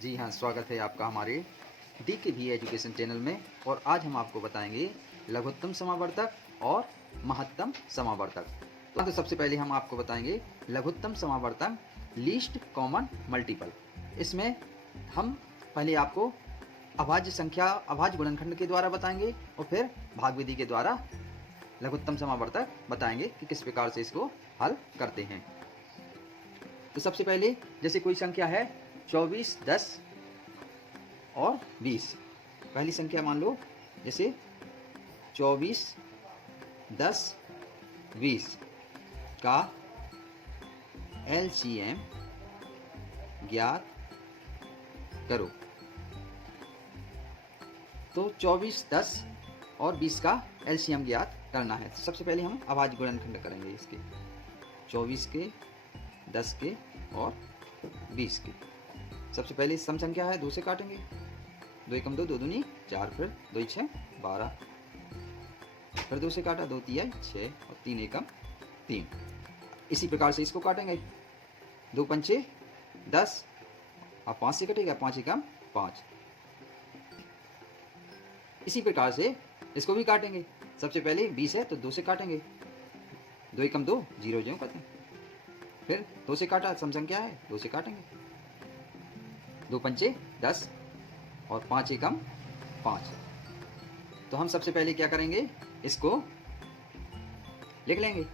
जी हाँ, स्वागत है आपका हमारे DKV एजुकेशन चैनल में। और आज हम आपको बताएंगे लघुत्तम समावर्तक और महत्तम समावर्तक। तो सबसे पहले हम आपको बताएंगे लघुत्तम समावर्तक लीस्ट कॉमन मल्टीपल। इसमें हम पहले आपको अभाज्य संख्या अभाज्य गुणनखंड के द्वारा बताएंगे और फिर भाग विधि के द्वारा लघुत्तम समावर्तक बताएंगे कि किस प्रकार से इसको हल करते हैं। तो सबसे पहले जैसे कोई संख्या है 24, 10 और 20। पहली संख्या मान लो जैसे 24, 10, 20 का LCM ज्ञात करो। तो 24, 10 और 20 का LCM ज्ञात करना है। तो सबसे पहले हम अभाज्य गुणनखंड करेंगे इसके 24 के, 10 के और 20 के। सबसे पहले सम संख्या है 2 से काटेंगे। 2 एकम 2, 2 दूनी 4, फिर 2 6 12, फिर 2 से काटा 2 तिहाई 6 और 3 एकम 3। इसी प्रकार से इसको काटेंगे। 2 पंचे 10 और 5 से कटेगा 5 एकम 5। इसी प्रकार से इसको भी काटेंगे। सबसे पहले 20 है तो 2 से काटेंगे। 2 एकम 2, 0 ज्यों करते हैं। फिर 2 से काटा, सम संख्या है 2 से काटेंगे। 2 पंचे 10 और 5 एकम 5। तो हम सबसे पहले क्या करेंगे, इसको लिख लेंगे।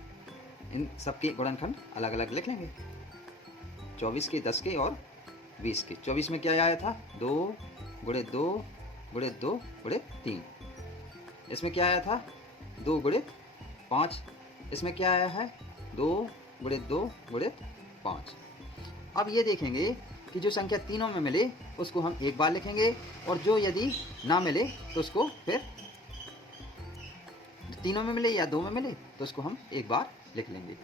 इन सबके गुणनखंड अलग अलग लिख लेंगे। 24 के, 10 के और 20 के। 24 में क्या आया था 2 गुणे 2 गुणे 2 गुणे 3। इसमें क्या आया था 2 गुणे 5। इसमें क्या आया है 2 गुणे 2 गुणे 5। अब ये देखेंगे कि जो संख्या तीनों में मिले उसको हम एक बार लिखेंगे, और जो यदि ना मिले तो उसको फिर तीनों में मिले या 2 में मिले तो उसको हम एक बार लिख लेंगे।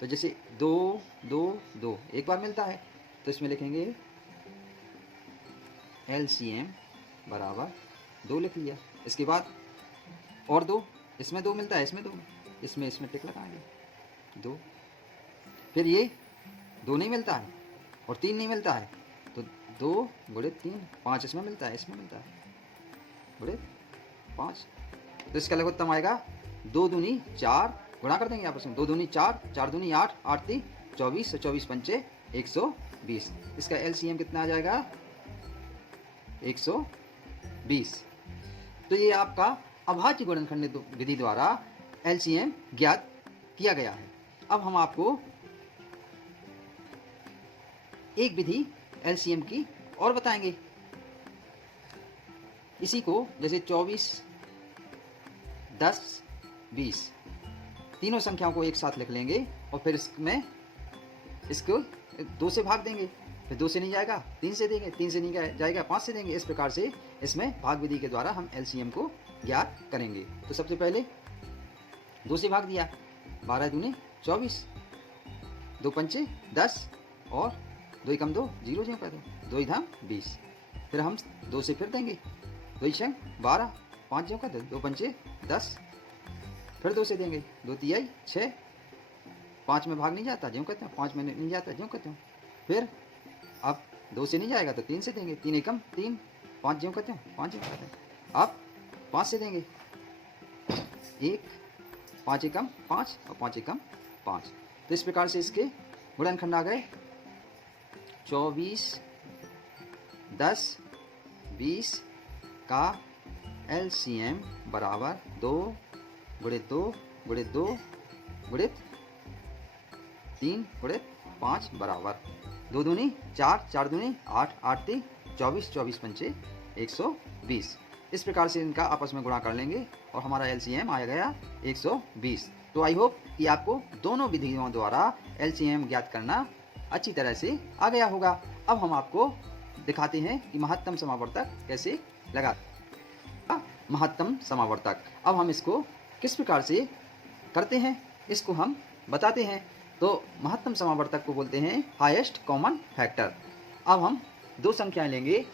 तो जैसे 2 2 2 एक बार मिलता है तो इसमें लिखेंगे LCM बराबर 2 लिख लिया। इसके बाद और 2, इसमें 2 मिलता है, इसमें 2, इसमें टिक लगाएंगे 2। फिर ये 2 नहीं मिलता है और 3 नहीं मिलता है तो 2 गुणे 3 5 इसमें मिलता है, इसमें मिलता है गुणे 5। तो इसका लघुत्तम आएगा 2 दूनी 4, गुणा कर देंगे आपस में। 2 दूनी 4, 4 दूनी 8, 8 ती 24, 24 पंचे 120। इसका LCM कितना आ जाएगा 120। तो ये आपका अभाज्य गुणनखंड विधि द्वारा LCM ज्ञात किया गया है। अब हम आपको एक विधि LCM की और बताएंगे। इसी को जैसे 24, 10, 20 तीनों संख्याओं को एक साथ लिख लेंगे और फिर इसमें इसको 2 से भाग देंगे। फिर 2 से नहीं जाएगा 3 से देंगे, 3 से नहीं जाएगा 5 से देंगे। इस प्रकार से इसमें भाग विधि के द्वारा हम LCM को ज्ञात करेंगे। तो सबसे पहले 2 से भाग दिया, 12 दूनी 24, 2 पंचे 10 और 2 एकम 2, 0 ज्यों कर दो, 2 धाम 20। फिर हम 2 से फिर देंगे, 2 छंग 12, 5 ज्यों कर दो, 2 पंचे 10। फिर 2 से देंगे, 2 तिहाई 6, 5 में भाग नहीं जाता ज्यों कहते हैं, 5 में नहीं जाता ज्यों कहते हैं। फिर अब 2 से नहीं जाएगा तो 3 से देंगे, 3 एकम 3, 5 ज्यों कहते हैं, 5 ज्यों कहते हैं। अब 5 से देंगे, 1, 5 एकम 5 और 5 एकम 5। तो इस प्रकार से इसके गुणनखंड आ गए 24, 10, 20 का LCM बराबर 2 गुणे 2 गुणे 2 गुणे 3 गुणे 5 बराबर 2 दूनी 4, 4 दूनी 8, 8 ती 24, 24 पंचे 120। इस प्रकार से इनका आपस में गुणा कर लेंगे और हमारा LCM आ गया 120। तो आई होप कि आपको दोनों विधियों द्वारा LCM ज्ञात करना अच्छी तरह से आ गया होगा। अब हम आपको दिखाते हैं कि महत्तम समावर्तक कैसे लगा। महत्तम समावर्तक अब हम इसको किस प्रकार से करते हैं इसको हम बताते हैं। तो महत्तम समावर्तक को बोलते हैं हाईएस्ट कॉमन फैक्टर। अब हम 2 संख्याएं लेंगे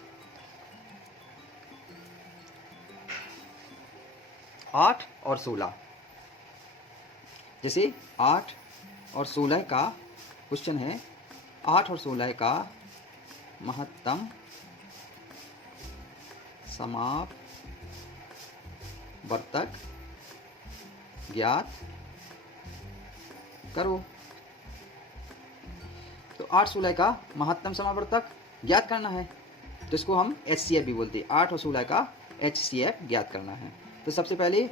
8 और 16। जैसे 8 और 16 का क्वेश्चन है, 8 और 16 का महत्तम समावर्तक ज्ञात करो। तो 8 16 का महत्तम समावर्तक ज्ञात करना है, तो इसको हम HCF भी बोलते हैं। 8 और 16 का HCF ज्ञात करना है। तो सबसे पहले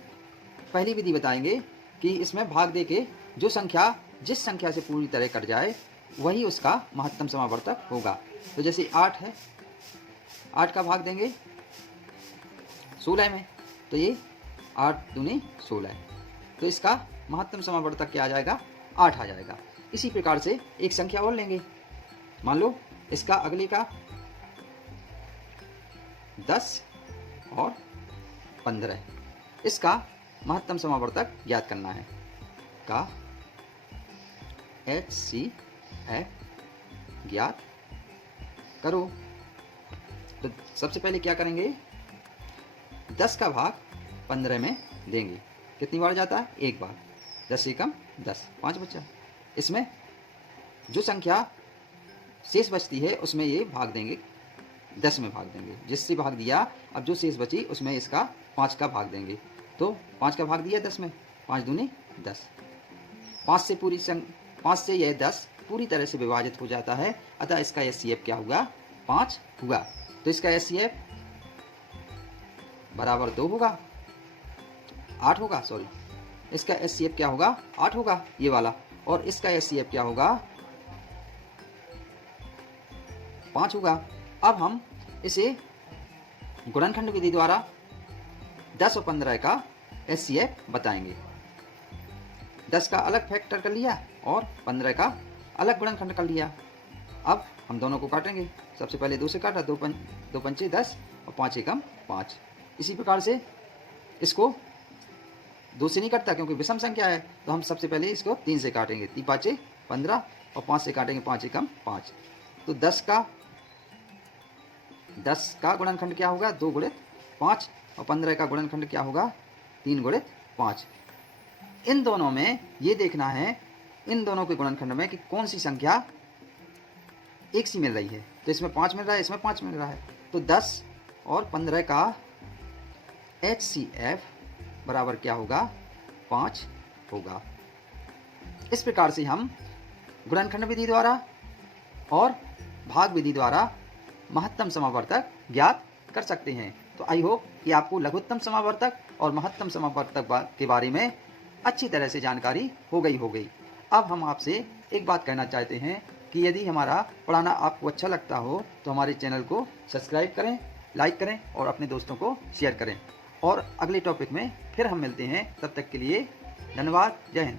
पहली विधि बताएंगे कि इसमें भाग दे के जो संख्या जिस संख्या से पूरी तरह कट जाए वही उसका महत्तम समावर्तक होगा। तो जैसे 8 है, 8 का भाग देंगे 16 में, तो ये 8 दूनी 16 है, तो इसका महत्तम समावर्तक क्या आ जाएगा? 8 आ जाएगा। इसी प्रकार से एक संख्या और लेंगे, मान लो इसका अगले का 10 और 15, इसका महत्तम समावर्तक ज्ञात करना है। का HCF ज्ञात करो। तो सबसे पहले क्या करेंगे, 10 का भाग 15 में देंगे। कितनी बार जाता है? एक बार। 10 से कम 10, 5 बचा। इसमें जो संख्या शेष बचती है उसमें ये भाग देंगे, 10 में भाग देंगे। जिससे भाग दिया, अब जो शेष बची उसमें इसका 5 का भाग देंगे। तो 5 का भाग दिया 10 में, 5 दूनी 10। 5 से यह 10 पूरी तरह से विभाजित हो जाता है, अतः इसका HCF क्या होगा? 5 हुआ। तो इसका HCF बराबर 2 होगा, 8 होगा, सॉरी, इसका HCF क्या होगा? 8 होगा, ये वाला। और इसका HCF क्या होगा? 5 होगा। अब हम इसे गुणनखंड विधि द्वारा 10 और 15 का HCF बताएंगे। 10 का अलग फैक्टर कर लिया और 15 का अलग गुणनखंड कर लिया। अब हम दोनों को काटेंगे। सबसे पहले 2 से काटा, 2 पंचे 10 और 5 एकम 5। इसी प्रकार से इसको 2 से नहीं कटता क्योंकि विषम संख्या है, तो हम सबसे पहले इसको 3 से काटेंगे। 3 5 15 और 5 से काटेंगे 5 एकम 5। तो 10 का गुणनखंड क्या होगा? 2 गुणित 5, और 15 का गुणनखंड क्या होगा? 3 गुणित 5। इन दोनों में ये देखना है, इन दोनों के गुणनखंड में कि कौन सी संख्या एक सी मिल रही है। तो इसमें 5 मिल रहा है, इसमें 5 मिल रहा है। तो 10 और 15 का HCF बराबर क्या होगा? 5 होगा। इस प्रकार से हम गुणनखंड विधि द्वारा और भाग विधि द्वारा महत्तम समावर्तक ज्ञात कर सकते हैं। तो आई होप कि आपको लघुत्तम समावर्तक और महत्तम समावर्तक के बारे में अच्छी तरह से जानकारी हो गई। अब हम आपसे एक बात कहना चाहते हैं कि यदि हमारा पढ़ाना आपको अच्छा लगता हो तो हमारे चैनल को सब्सक्राइब करें, लाइक करें और अपने दोस्तों को शेयर करें। और अगले टॉपिक में फिर हम मिलते हैं, तब तक के लिए धन्यवाद। जय हिंद।